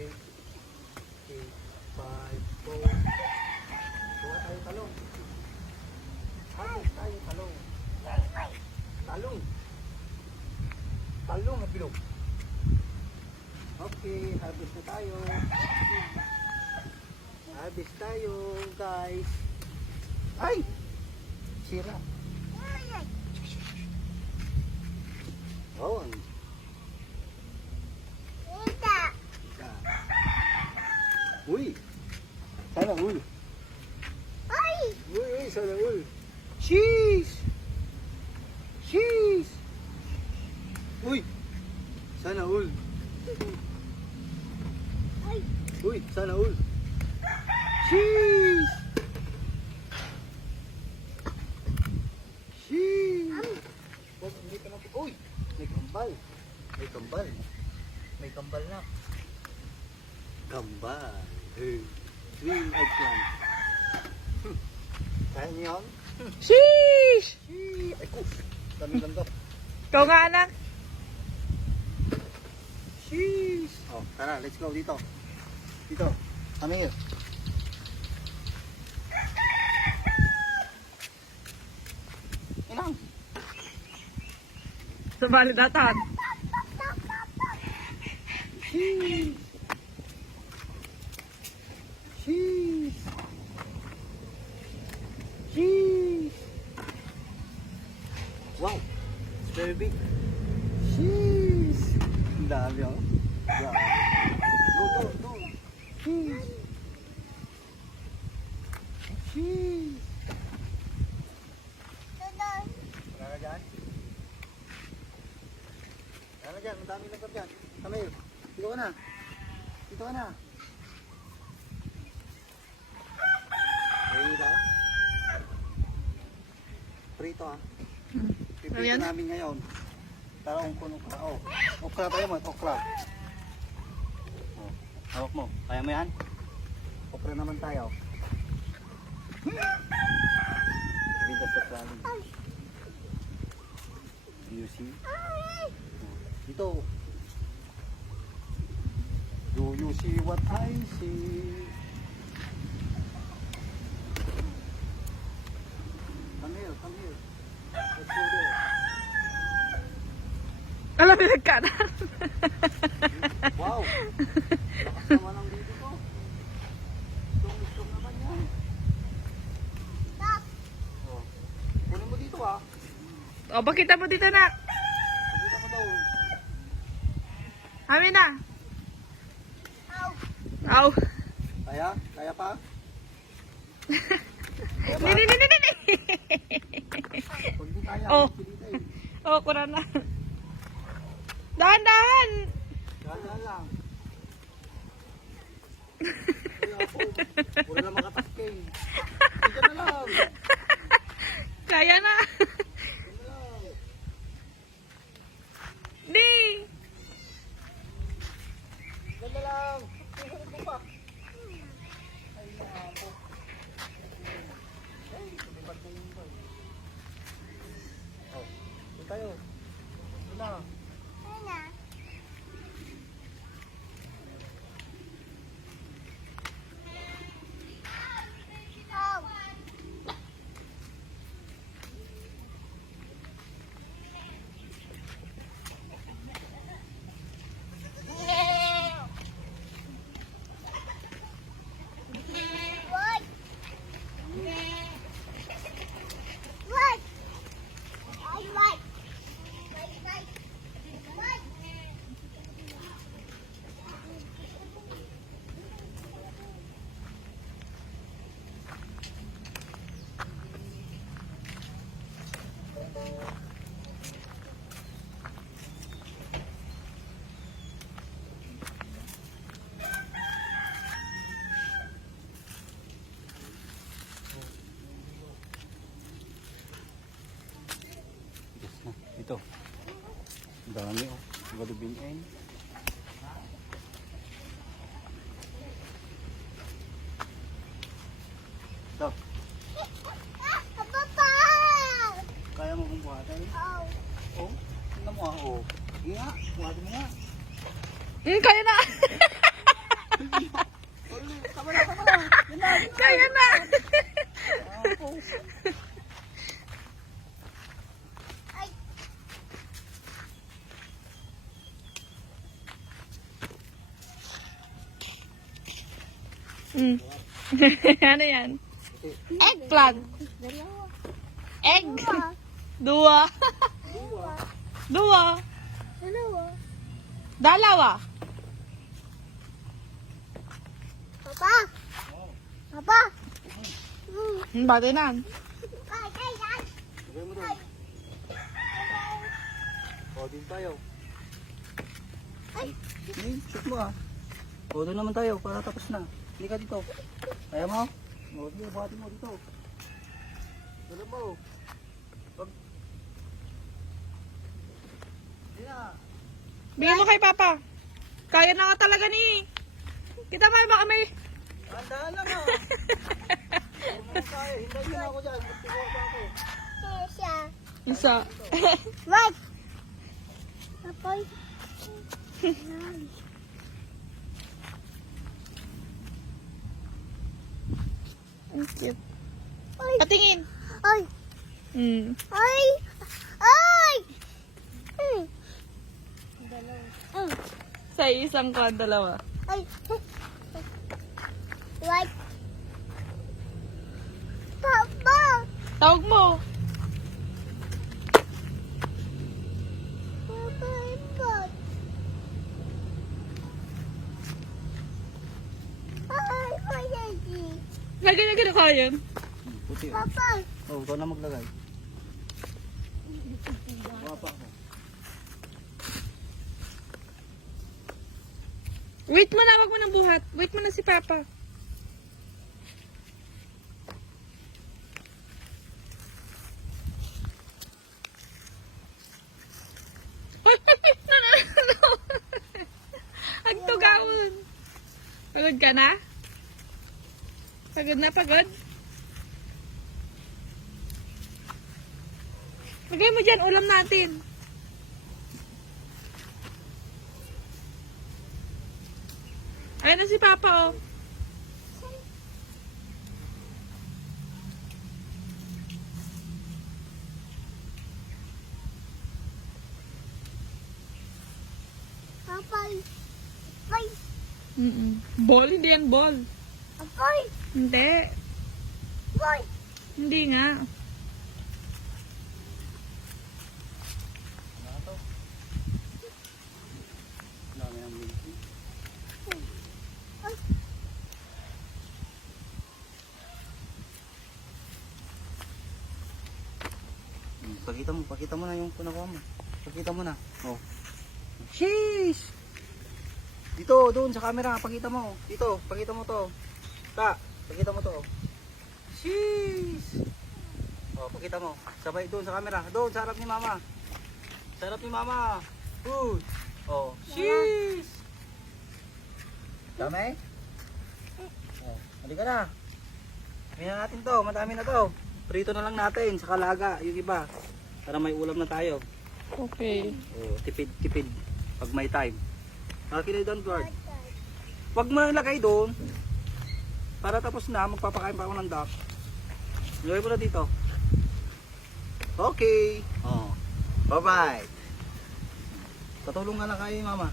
7, 8, 5, 4. Kuha tayo talong. Harvest tayo talong. Talong. Talong na bilog. Okay, harvest na tayo. Harvest tayo, guys. Ay! Sira. Oh, uy! Sana all. Uy, sana all. Cheese! Cheese! Uy! Sana all. Uy, sana all. Cheese! Cheese! Oh, hindi ka na. Uy! May kambal. May kambal. May kambal na. Kambal. Green eggplant. Kaya niyo yun? Sheesh! Sheesh! Ay ko! Dami lang daw. Ikaw nga anak. Sheesh! Oh, tara, let's go dito. Dito. Come here. Inang! Sabali datan. Sheesh! Sheesh! Sheesh! Wow! It's very big. Sheesh! Ang dami oh. Wow. Go. Sheesh! Sheesh! Wala na dyan? Wala na dyan, ang dami lang dyan. Come here. Dito ka na. Dito ka na. Ready daw? Prito ah. Pipito Ayan. namin ngayon. Tara kung kuno ka. Oh. Okra tayo mo. Okra. Oh. Hawak mo. Kaya mo yan? Okra naman tayo. Ibig sa planning. Do you see? Dito. Do you see what I see? Come here. Let's go there. Alam mo nagkanan. Wow! Lakas naman ang dito ko. Gusto naman yan. Oh. Kunin mo dito ah. O, pakita mo dito na. Pakita mo daw. Amin na. Aw. Kaya pa? Kaya pa? Nini. Kung di kaya, Oh. dito eh. Oh, kurang na. Dahan. Dahan lang. Kaya ako, puro na makatakking. Dito na lang. Kaya na. Dito na lang. Di. Dito na lang. Tingnan mo pa. Ay, naabo. Ay, tumibat na yun ba? Oh, dito tayo. Dito na. Ito. Ang dami oh. Galubin. Ito. Kaya mo kung buhatan? Oh. Tingnan mo ah. Oh. Sige nga. Buhatan mo nga. Kaya na. Tama na, tama na. Yan na, yan na. Kaya na. Ako. Mm. Ano yan? Eggplant. Egg. Dua. Dua. Dalawa. Papa. Papa. Bati na. Lagay mo doon. O, din tayo. Shoot mo ah. O, doon naman tayo para tapos na. Hindi ka dito. Kaya mo? O, sige, bati mo dito. Dala mo. Pag... Hindi na. Bigyan mo kay Papa. Kaya na ka talaga ni. Kita mo baka may... Tandaan lang ah. Huwag mo kaya. Hintayin mo na ako dyan. Magtiguan pa ako. Isa. Right. Papa. Ang cute. Ay. Patingin. Ay. Mm. Ay. Ay. Sa isang ko, dalawa. Ay. Right. Papa. Tawag mo. Papa, imbot. Ay, mayagi. Lagi na gano'n kaya yun. Puti. Papa. O, ikaw na maglagay. Papa ko. Wait mo na, wag mo nang buhat. Wait mo na si Papa. Ang tugawon. Pagod ka na? Pagod na, pagod? Lagay mo dyan, ulam natin. Ayan na si Papa, oh. Papa. Ay. Ball, hindi yan ball. Papa. Hindi. Boy. Hindi nga. Ano to? Dami ng milky. Pakita mo na yung kunakuha mo. Pakita mo na. Oh. Sheesh! Dito, doon sa camera, pakita mo. Dito, pakita mo to. Pakita mo to. Sheesh! Oh, pakita mo. Sabay doon sa camera. Doon, sa harap ni Mama. Sa harap ni Mama. Good. Oh, sheesh! Dami? Oh, halika na. Tingnan natin to, madami na to. Prito na lang natin sa kalaga, yung iba. Para may ulam na tayo. Okay. Oh, tipid pag may time. Akin na doon, guard. Huwag mo na ilagay doon. Para tapos na, magpapakain pa ako ng duck. Ilagay mo na dito. Okay. Oh. Bye-bye. Patulong nga na kayo, Mama.